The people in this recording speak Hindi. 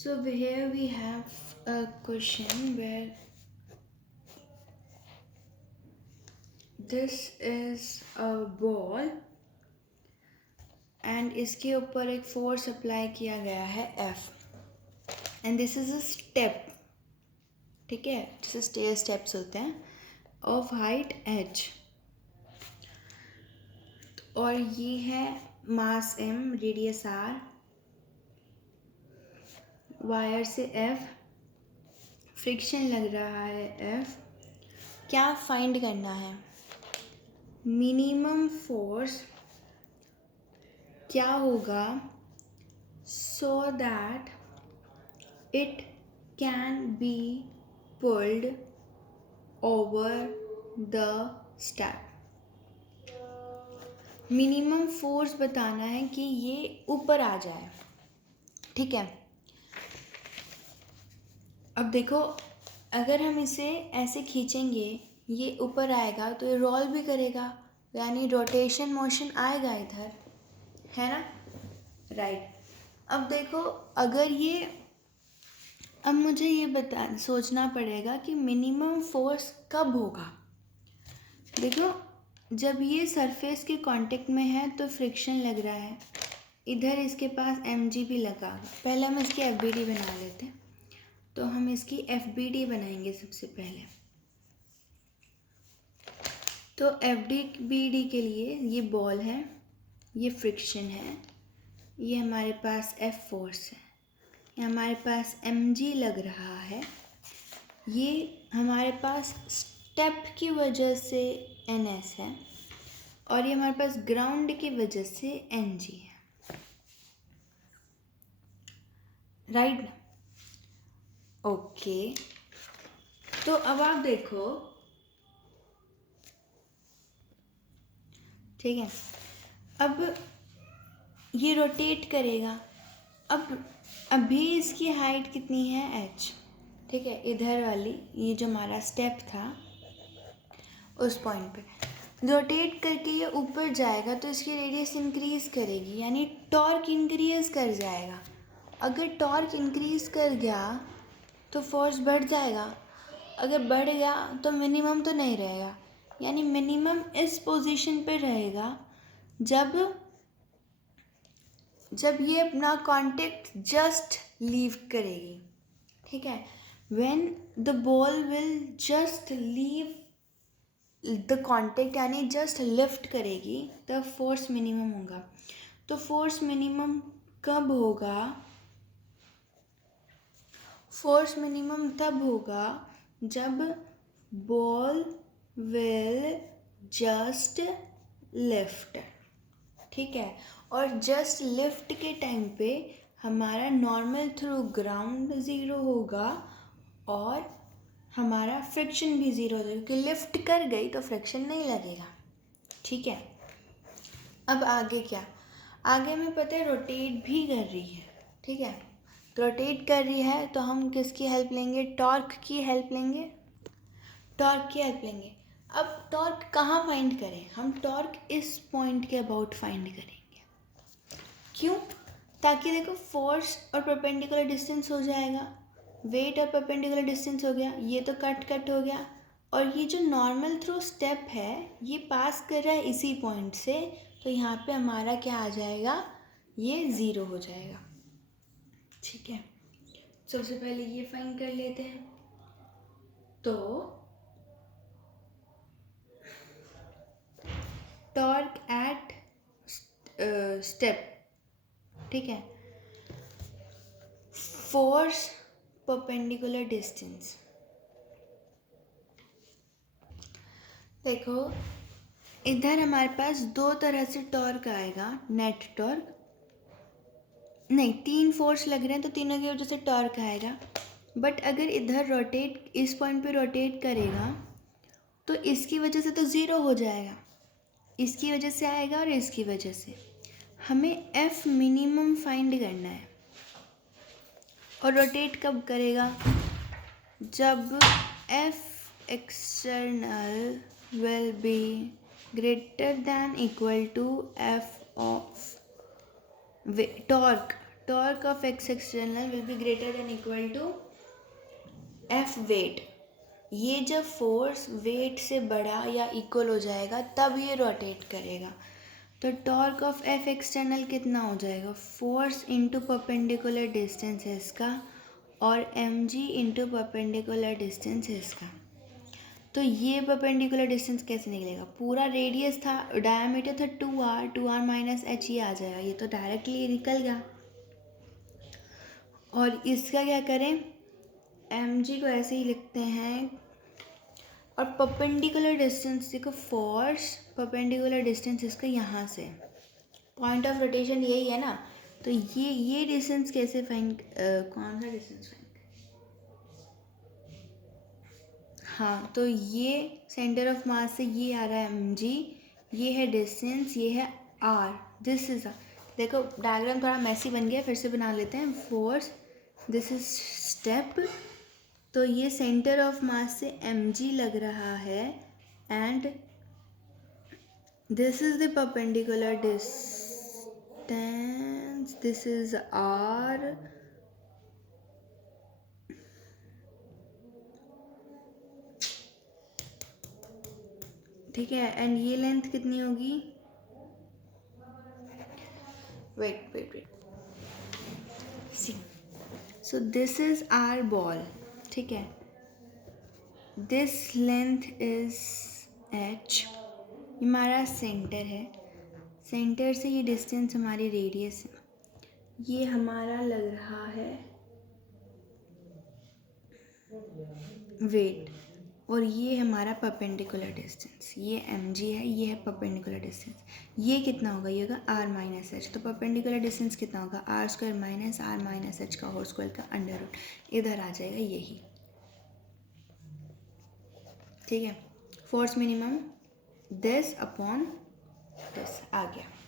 So here we have a question where this is a ball and इसके ऊपर एक फोर्स अप्लाई किया गया है F and this is a step. ठीक है, जैसे स्टेयर स्टेप्स होते हैं ऑफ हाइट h और ये है मास m, रेडियस r, वायर से F, फ्रिक्शन लग रहा है F. क्या फाइंड करना है? मिनिमम फोर्स क्या होगा so that it can be pulled over the step. Minimum force बताना है कि ये ऊपर आ जाए. ठीक है, अब देखो, अगर हम इसे ऐसे खींचेंगे ये ऊपर आएगा तो ये रोल भी करेगा, यानी रोटेशन मोशन आएगा इधर, है ना? राइट. अब देखो, अगर ये, अब मुझे ये सोचना पड़ेगा कि मिनिमम फोर्स कब होगा. देखो, जब ये सरफेस के कांटेक्ट में है तो फ्रिक्शन लग रहा है, इधर इसके पास mg भी लगा. पहले हम इसकी FBD बना लेते हैं. तो हम इसकी FBD बनाएंगे सबसे पहले. तो FBD के लिए ये बॉल है, ये फ्रिक्शन है, ये हमारे पास F फोर्स है, ये हमारे पास mg लग रहा है, ये हमारे पास स्टेप की वजह से ns है और ये हमारे पास ग्राउंड की वजह से ng है. राइट. ओके, तो अब आप देखो, ठीक है, अब ये रोटेट करेगा. अब अभी इसकी हाइट कितनी है h. ठीक है, इधर वाली ये जो हमारा स्टेप था उस पॉइंट पे रोटेट करके ये ऊपर जाएगा तो इसकी रेडियस इंक्रीज करेगी, यानी टॉर्क इंक्रीज कर जाएगा. अगर टॉर्क इंक्रीज कर गया तो फोर्स बढ़ जाएगा, अगर बढ़ गया तो मिनिमम तो नहीं रहेगा, यानी मिनिमम इस पोजीशन पे रहेगा जब ये अपना कांटेक्ट जस्ट लीव करेगी. ठीक है, when the ball will just leave the contact, यानी जस्ट लिफ्ट करेगी, तब फोर्स मिनिमम होगा. तो फोर्स मिनिमम कब होगा? फोर्स मिनिमम तब होगा जब बॉल विल जस्ट लिफ्ट. ठीक है, और जस्ट लिफ्ट के टाइम पे हमारा नॉर्मल थ्रू ग्राउंड ज़ीरो होगा और हमारा फ्रिक्शन भी ज़ीरो होगा, क्योंकि लिफ्ट कर गई तो फ्रिक्शन नहीं लगेगा. ठीक है, अब आगे क्या? आगे हमें पता है रोटेट भी कर रही है. ठीक है, रोटेट कर रही है तो हम किसकी हेल्प लेंगे? टॉर्क की हेल्प लेंगे. टॉर्क की हेल्प लेंगे. अब टॉर्क कहाँ फाइंड करें? हम टॉर्क इस पॉइंट के अबाउट फाइंड करेंगे. क्यों? ताकि देखो, फोर्स और परपेंडिकुलर डिस्टेंस हो जाएगा, वेट और परपेंडिकुलर डिस्टेंस हो गया, ये तो कट हो गया, और ये जो नॉर्मल थ्रू स्टेप है ये पास कर रहा है इसी पॉइंट से, तो यहाँ पे हमारा क्या आ जाएगा? ये ज़ीरो हो जाएगा. ठीक है, सबसे पहले ये फाइंड कर लेते हैं. तो टॉर्क एट स्टेप. ठीक है, फोर्स परपेंडिकुलर डिस्टेंस. देखो, इधर हमारे पास दो तरह से टॉर्क आएगा. नेट टॉर्क नहीं, तीन फोर्स लग रहे हैं तो तीनों की वजह से टॉर्क आएगा. बट अगर इधर रोटेट, इस पॉइंट पे रोटेट करेगा तो इसकी वजह से तो ज़ीरो हो जाएगा, इसकी वजह से आएगा और इसकी वजह से. हमें F मिनिमम फाइंड करना है. और रोटेट कब करेगा? जब F external will be greater than equal to F of torque. Torque of x external will be greater than equal to F weight. ये जब फोर्स वेट से बड़ा या इक्वल हो जाएगा तब ये रोटेट करेगा। तो टॉर्क ऑफ एफ एक्सटर्नल कितना हो जाएगा, फोर्स इंटू परपेंडिकुलर डिस्टेंस है इसका, और M G into perpendicular distance है इसका। तो ये परपेंडिकुलर डिस्टेंस कैसे निकलेगा, पूरा रेडियस था, डायमीटर था 2r माइनस एच, ये आ जाएगा, ये तो डायरेक्टली निकल गया। और इसका क्या करें, एम जी को ऐसे ही लिखते हैं, और परपेंडिकुलर डिस्टेंस देखो, फोर्स परपेंडिकुलर डिस्टेंस इसका यहाँ से, पॉइंट ऑफ रोटेशन यही है ना, तो ये डिस्टेंस कैसे फाइंड, कौन सा डिस्टेंस फाइंड, हाँ तो ये सेंटर ऑफ मास से ये आ रहा है एम जी, ये है डिस्टेंस, ये है आर, दिस इज देखो डायग्राम थोड़ा मैसी बन गया, फिर से बना लेते हैं। फोर्स, दिस इज स्टेप, तो ये सेंटर ऑफ मास से एम जी लग रहा है, and this is the perpendicular distance, this is R, ठीक है, एंड ये लेंथ कितनी होगी, wait see, so this is our ball, ठीक है, दिस लेंथ इज एच, हमारा सेंटर है, सेंटर से ये डिस्टेंस हमारी रेडियस है, ये हमारा लग रहा है वेट, और ये हमारा परपेंडिकुलर डिस्टेंस, ये एम जी है, ये है परपेंडिकुलर डिस्टेंस, ये कितना होगा, ये होगा आर माइनस एच, तो परपेंडिकुलर डिस्टेंस कितना होगा, आर स्क्वायर माइनस एच का होल स्क्वायर का अंडर रूट, इधर आ जाएगा यही, ठीक है, force minimum this upon this आ गया।